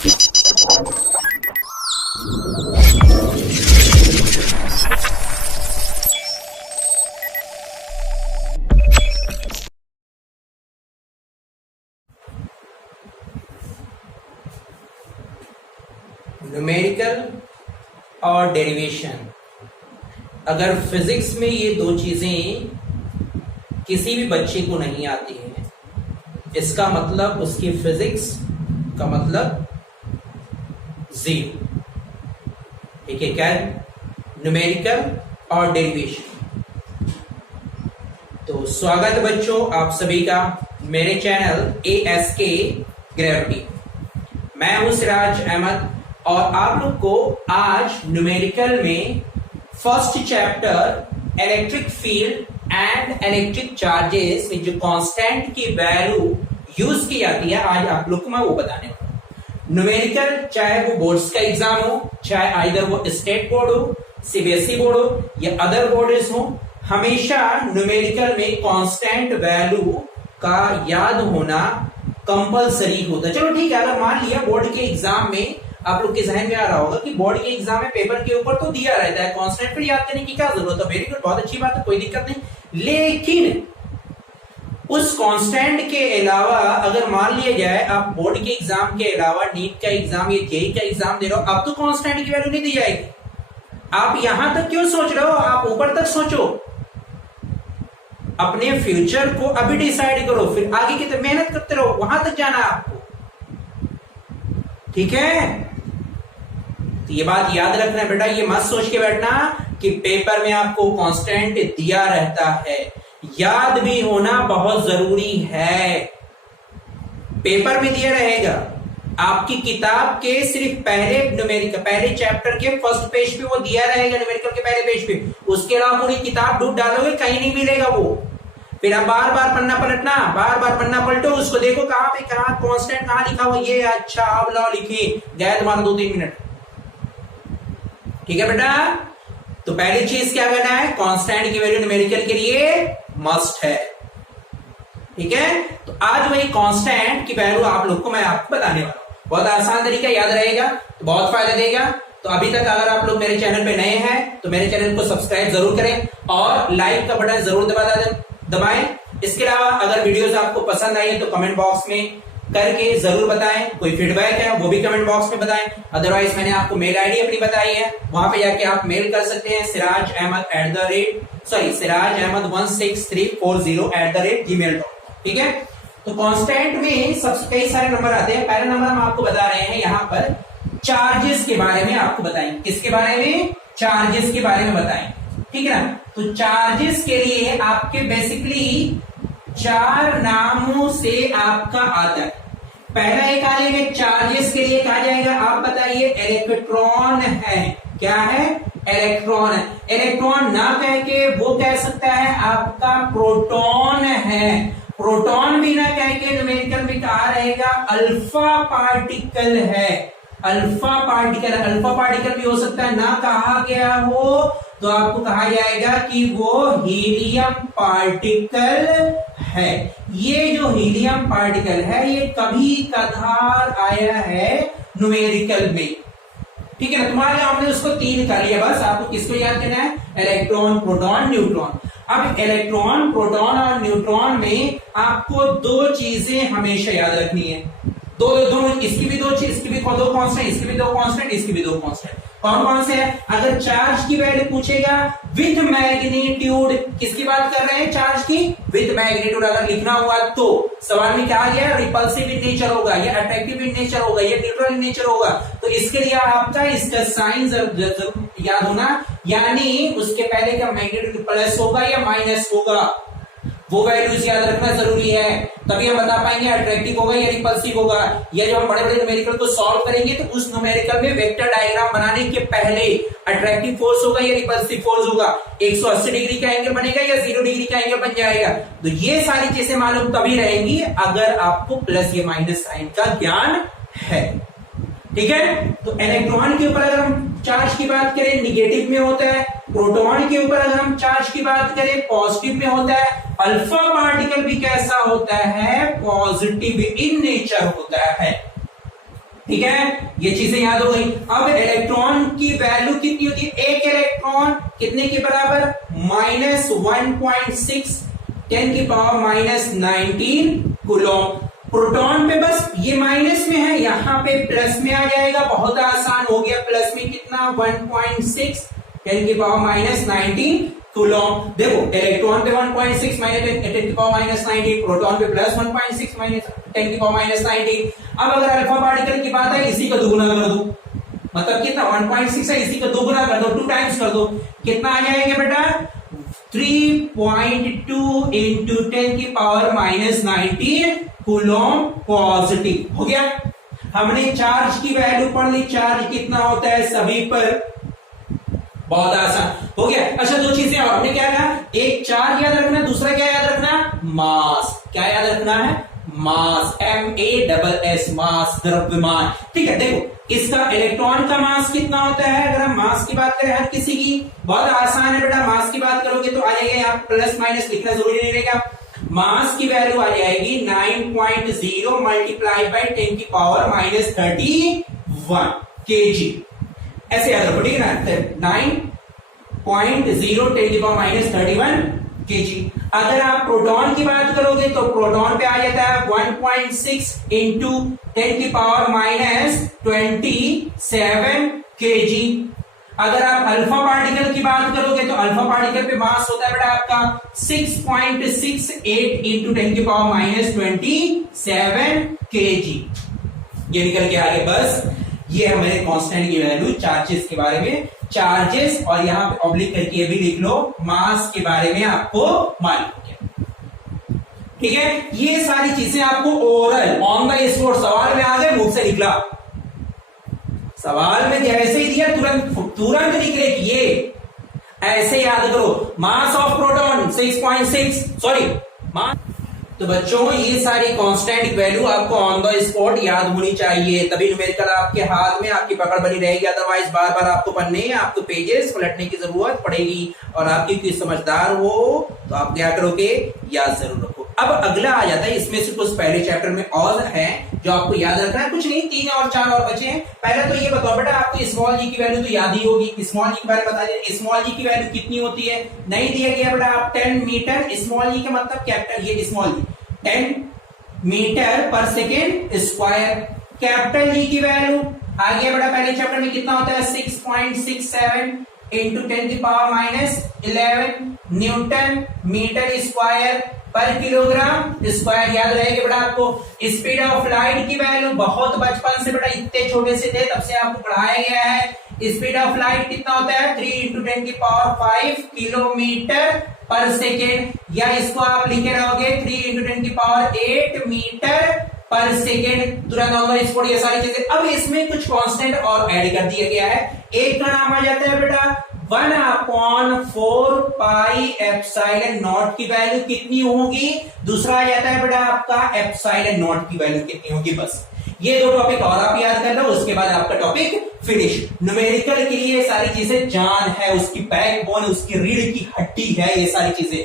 Numerical और derivation. अगर physics में ये दो चीजें किसी भी बच्चे को नहीं आती हैं, इसका मतलब उसकी फिजिक्स का मतलब जीरो। ठीक है, क्या है? न्यूमेरिकल और डेरिवेशन। तो स्वागत है बच्चों आप सभी का मेरे चैनल ASK ग्रेविटी। मैं हूं सिराज अहमद और आप लोग को आज न्यूमेरिकल में first chapter electric field and electric charges में जो कांस्टेंट की वैल्यू यूज की जाती है, आज आप लोग को मैं वो बताने वाला हूं। न्यूमेरिकल चाहे वो बोर्ड्स का एग्जाम हो, चाहे आइदर वो स्टेट बोर्ड हो, CBSE बोर्ड हो या अदर बोर्ड्स हो, हमेशा न्यूमेरिकल में कांस्टेंट वैल्यू का याद होना कंपलसरी होता है। चलो ठीक है, अगर मान लिया बोर्ड के एग्जाम में आप लोग के जहन में आ रहा होगा कि बोर्ड के एग्जाम में पेपर के ऊपर तो दिया रहता है कांस्टेंट, फिर याद करने की क्या जरूरत है? वेरी गुड, बहुत अच्छी बात है, कोई दिक्कत नहीं। लेकिन उस कांस्टेंट के अलावा अगर मान लिया जाए आप बोर्ड के एग्जाम के अलावा नीट का एग्जाम या जेईई का एग्जाम दे रहे हो, अब तो कांस्टेंट की वैल्यू नहीं दी जाएगी। आप यहां तक क्यों सोच रहे हो? आप ऊपर तक सोचो, अपने फ्यूचर को अभी डिसाइड करो, फिर आगे की तरफ मेहनत करते रहो, वहां तक जाना आपको। ठीक है, तो ये बात याद रखना बेटा, ये मत सोच के बैठना कि पेपर में आपको कांस्टेंट दिया रहता है। याद भी होना बहुत जरूरी है। पेपर में दिया रहेगा, आपकी किताब के सिर्फ पहले चैप्टर के फर्स्ट पेज पे वो दिया रहेगा, न्यूमेरिकल के पहले पेज पे। उसके अलावा पूरी किताब ढूंढ डालोगे, कहीं नहीं मिलेगा वो। फिर आप बार बार पन्ना पलटना, बार बार पन्ना पलटो, उसको देखो कहां पे कहां कांस्टेंट कहां लिखा हुआ, ये अच्छा अब लाओ लिखे, गए तुम्हारा 2-3 मिनट। ठीक है बेटा, तो पहली चीज क्या करना है, कांस्टेंट की वैल्यू न्यूमेरिकल के लिए मस्ट है। ठीक है, तो आज वही कांस्टेंट की वैल्यू आप लोग को मैं आपको बताने वाला हूं। बहुत आसान तरीका, याद रहेगा तो बहुत फायदा देगा। तो अभी तक अगर आप लोग मेरे चैनल पे नए हैं तो मेरे चैनल को सब्सक्राइब जरूर करें और लाइक का बटन जरूर दबाएं। इसके अलावा अगर वीडियोस आपको पसंद आई तो कमेंट बॉक्स में करके जरूर बताएं। कोई फीडबैक है वो भी कमेंट बॉक्स में बताएं। अदरवाइज मैंने आपको मेल आईडी अपनी बताई है, वहां पे जाके आप मेल कर सकते हैं sirajahmad@gmail.com। ठीक है, तो कांस्टेंट में सबसे कई सारे नंबर आते हैं। पहला नंबर हम आपको बता रहे हैं यहाँ पर चार्जेस के बारे में आपको बताएंगे। किसके बारे में? चार्जेस के बारे में बताएं। ठीक है ना, तो चार्जेस के लिए आपके बेसिकली 4 नामों से आपका आता है। पहला एक आ जाएगा चार्जेस के लिए, कहा जाएगा आप बताइए इलेक्ट्रॉन है। क्या है? इलेक्ट्रॉन है। इलेक्ट्रॉन ना कह के वो कह सकता है आपका प्रोटॉन है। प्रोटॉन भी ना कह के न्यूमेरिकल में कहा रहेगा अल्फा पार्टिकल है। अल्फा पार्टिकल भी हो सकता है, ना कहा गया हो तो आपको कहा जाएगा कि वो हीलियम पार्टिकल है। ये जो हीलियम पार्टिकल है ये कभी कभार आया है न्यूमेरिकल में। ठीक है ना, तुम्हारे आपने उसको 3 कर लिया, बस आपको किसको याद करना है? Electron, proton, neutron. अब इलेक्ट्रॉन, प्रोटॉन और न्यूट्रॉन में आपको 2 चीजें हमेशा याद रखनी है। दो इसकी भी 2 चीज, इसकी भी 2 कांस्टेंट, इसकी भी 2 कांस्टेंट, इसकी भी 2 कांस्टेंट। कौन कौन से है? अगर चार्ज की वैल्यू पूछेगा विद मैग्नीट्यूड, किसकी बात कर रहे हैं? चार्ज की विद मैग्नीट्यूड अगर लिखना हुआ तो सवाल में क्या आ गया? रिपल्सिव इन नेचर होगा, या अट्रैक्टिव इन नेचर होगा, या न्यूट्रल इन नेचर होगा। तो इसके लिए आपका इसका साइन जरूर याद होना, यानी उसके पहले का मैग्नीट्यूड प्लस होगा या माइनस होगा, वो वैल्यूज याद रखना जरूरी है। तभी हम बता पाएंगे अट्रैक्टिव होगा या रिपल्सिव होगा। या जब हम बड़े बड़े न्यूमेरिकल को सॉल्व करेंगे तो उस न्यूमेरिकल में वेक्टर डायग्राम बनाने के पहले अट्रैक्टिव फोर्स होगा या रिपल्सिव फोर्स होगा, 180 डिग्री का एंगल बनेगा या 0 डिग्री का एंगल बन जाएगा। तो ये सारी चीजें मालूम तभी रहेंगी अगर आपको प्लस या माइनस साइन का ज्ञान है। ठीक है, तो इलेक्ट्रॉन के ऊपर अगर हम चार्ज की बात करें निगेटिव में होता है, प्रोटॉन के ऊपर अगर हम चार्ज की बात करें पॉजिटिव में होता है, अल्फा पार्टिकल भी कैसा होता है? पॉजिटिव इन नेचर होता है। ठीक है, ये चीजें याद हो गई। अब इलेक्ट्रॉन की वैल्यू कितनी होती है? एक इलेक्ट्रॉन कितने के बराबर? -1.6 10⁻⁻19 कूलम। प्रोटॉन पे बस ये माइनस में है, यहां पे प्लस में आ जाएगा, बहुत आसान हो गया। प्लस में कितना? 1.6 10⁻⁻19 कूलम। देखो इलेक्ट्रॉन पे 1.6 10⁻⁻19, प्रोटॉन पे प्लस 1.6 10⁻⁻19। अब अगर अल्फा पार्टिकल की बात है, इसी का दुगुना कर दो, मतलब कितना? 1.6 है, इसी का दुगुना कर दो, 2 टाइम्स कर दो, कितना आ जाएगा बेटा? 3.2 इंटू 10⁻⁻19 कूलम पॉजिटिव। हो गया। हमने चार्ज की वैल्यू पढ़ ली, चार्ज कितना होता है सभी पर, बहुत आसान हो गया। अच्छा, दो चीजें और हमने क्या कहा? एक चार्ज याद रखना, दूसरा क्या याद रखना? मास। क्या याद रखना है? मास, MASS, मास, द्रव्यमान। ठीक है, देखो इसका इलेक्ट्रॉन का मास कितना होता है? अगर हम मास की बात करें हर किसी की, बहुत आसान है बेटा। मास की बात करोगे तो आ जाएगा, यहाँ प्लस माइनस लिखना जरूरी नहीं रहेगा। मास की वैल्यू आ जाएगी 9.0 मल्टीप्लाई बाई 10⁻31 kg। ऐसे याद रखो, ठीक है ना? 9.0 10⁻31 kg। अगर आप प्रोटॉन की बात करोगे तो प्रोटॉन पे आ जाता है 1.6 इंटू 10⁻27 kg। अगर आप अल्फा पार्टिकल की बात करोगे तो अल्फा पार्टिकल पे मास होता है बेटा आपका 6.68 इंटू 10⁻27 kg। ये निकल के आगे। बस ये हमारे कांस्टेंट की वैल्यू चार्जेस के बारे में, चार्जेस, और यहां पे ऑब्लिक करके ये भी लिख लो, मास के बारे में आपको मालूम हो गया। ठीक है, ये सारी चीजें आपको ओरल ऑन द स्पॉट सवाल में आ गए, मुंह से निकला, सवाल में जैसे ही दिया तुरंत निकले कि ये ऐसे याद करो। Mass of proton 6.6, sorry mass. तो बच्चों ये सारी कांस्टेंट वैल्यू आपको ऑन द स्पॉट याद होनी चाहिए, तभी न्यूमेरिकल आपके हाथ में, आपकी पकड़ बनी रहेगी। अदरवाइज बार बार आपको पढ़ने, आपको पेजेस पलटने की जरूरत पड़ेगी। और आपकी कोई समझदार हो तो आप क्या करोगे? याद जरूर रखो। अब अगला आ जाता है, इसमें से कुछ पहले चैप्टर में और है जो आपको याद रखना है, कुछ नहीं, 3 और 4 और बचे हैं। पहले तो ये बताओ बेटा, आपको स्मॉल जी की वैल्यू तो याद ही होगी। स्मॉल जी के बारे में बता दीजिए, स्मॉल जी की वैल्यू कितनी होती है? नहीं दिया गया बेटा, आप 10 मीटर, स्मॉल जी का मतलब कैपिटल, ये स्मॉल जी 10 मीटर पर सेकेंड स्क्वायर। कैपिटल जी की वैल्यू आ गया बेटा, पहले चैप्टर में कितना होता है? 6.67 into 10⁻11 Newton metre square per kilogram square. याद रहेगा बेटा आपको। स्पीड ऑफ लाइट की वैल्यू बहुत बचपन से बेटा, इतने छोटे से थे तब से आपको पढ़ाया गया है। स्पीड ऑफ लाइट कितना होता है? 3 इंटू 10⁵ किलोमीटर पर सेकेंड, या इसको आप लिखे रहोगे 3 इंटू 10⁸ मीटर पर सेकेंड। तुरंत ऑन द स्पॉट ये सारी चीजें। अब इसमें कुछ कांस्टेंट और ऐड कर दिया गया है। एक का नाम आ जाता है बेटा 1/4 पाई एप्सिलॉन नॉट की वैल्यू कितनी होगी। दूसरा आ जाता है बेटा आपका एप्सिलॉन नॉट की वैल्यू कितनी होगी। बस ये 2 टॉपिक और आप याद कर लो, उसके बाद आपका टॉपिक फिनिश। न्यूमेरिकल के लिए सारी चीजें जान है, उसकी बैकबोन, उसकी रीढ़ की हड्डी है ये सारी चीजें।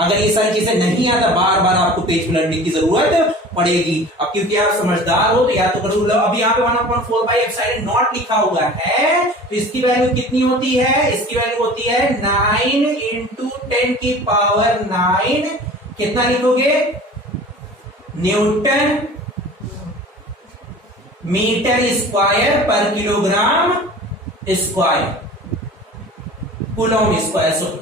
अगर ये सारी चीजें नहीं आता, बार बार आपको पेज पलटने की जरूरत पड़ेगी। अब क्योंकि आप समझदार हो तो या तो कर लो। अब यहाँ पे 1/4 पाई एप्सिलॉन नॉट लिखा हुआ है, तो इसकी वैल्यू कितनी होती है? इसकी वैल्यू होती है 9 इंटू 10⁹। कितना लिखोगे? Newton metre square per kilogram square, coulomb square, sorry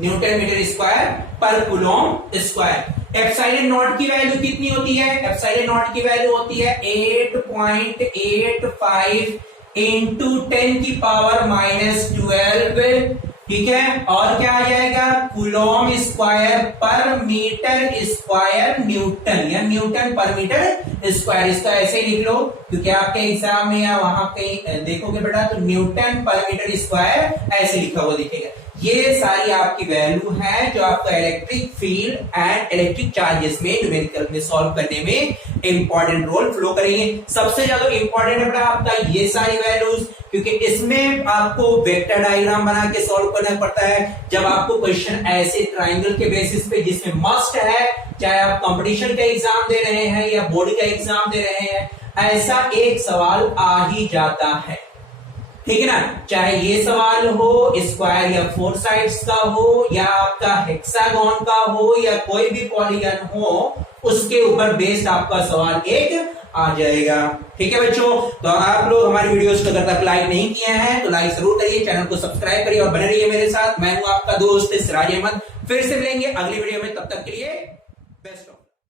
newton metre square per coulomb square. Epsilon naught की वैल्यू कितनी होती है? एप्सिलॉन नॉट की वैल्यू होती है 8.85 इंटू 10⁻⁻12। ठीक है, और क्या आ जाएगा? कूलम स्क्वायर पर मीटर स्क्वायर न्यूटन, या न्यूटन पर मीटर स्क्वायर। इसका ऐसे ही लिख लो, क्योंकि आपके एग्जाम में या वहां कहीं देखोगे बेटा तो न्यूटन पर मीटर स्क्वायर ऐसे लिखा हुआ दिखेगा। ये सारी आपकी वैल्यू है जो आपका electric field and electric charges में न्यूमेरिकल में सॉल्व करने में इंपॉर्टेंट रोल फ्लो करेंगे। सबसे ज्यादा इंपॉर्टेंट है बेटा आपका ये सारी वैल्यूज, क्योंकि इसमें आपको वेक्टर डायग्राम बना के सॉल्व करना पड़ता है। जब आपको क्वेश्चन ऐसे ट्राइंगल के बेसिस पे, जिसमें मस्ट है, चाहे आप कंपटीशन का एग्जाम दे रहे हैं या बोर्ड का एग्जाम दे रहे हैं, ऐसा एक सवाल आ ही जाता है, ठीक है ना। चाहे ये सवाल हो स्क्वायर या फोर साइड्स का हो, या आपका हेक्सागोन का हो, या कोई भी पॉलीगन हो, उसके ऊपर बेस्ड आपका सवाल एक आ जाएगा। ठीक है बच्चों, तो आप लोग हमारी वीडियोस को अगर तक लाइक नहीं किए हैं तो लाइक जरूर करिए, चैनल को सब्सक्राइब करिए और बने रहिए मेरे साथ। मैं हूं आपका दोस्त सिराज अहमद, फिर से मिलेंगे अगली वीडियो में, तब तक के लिए बेस्ट ऑफ।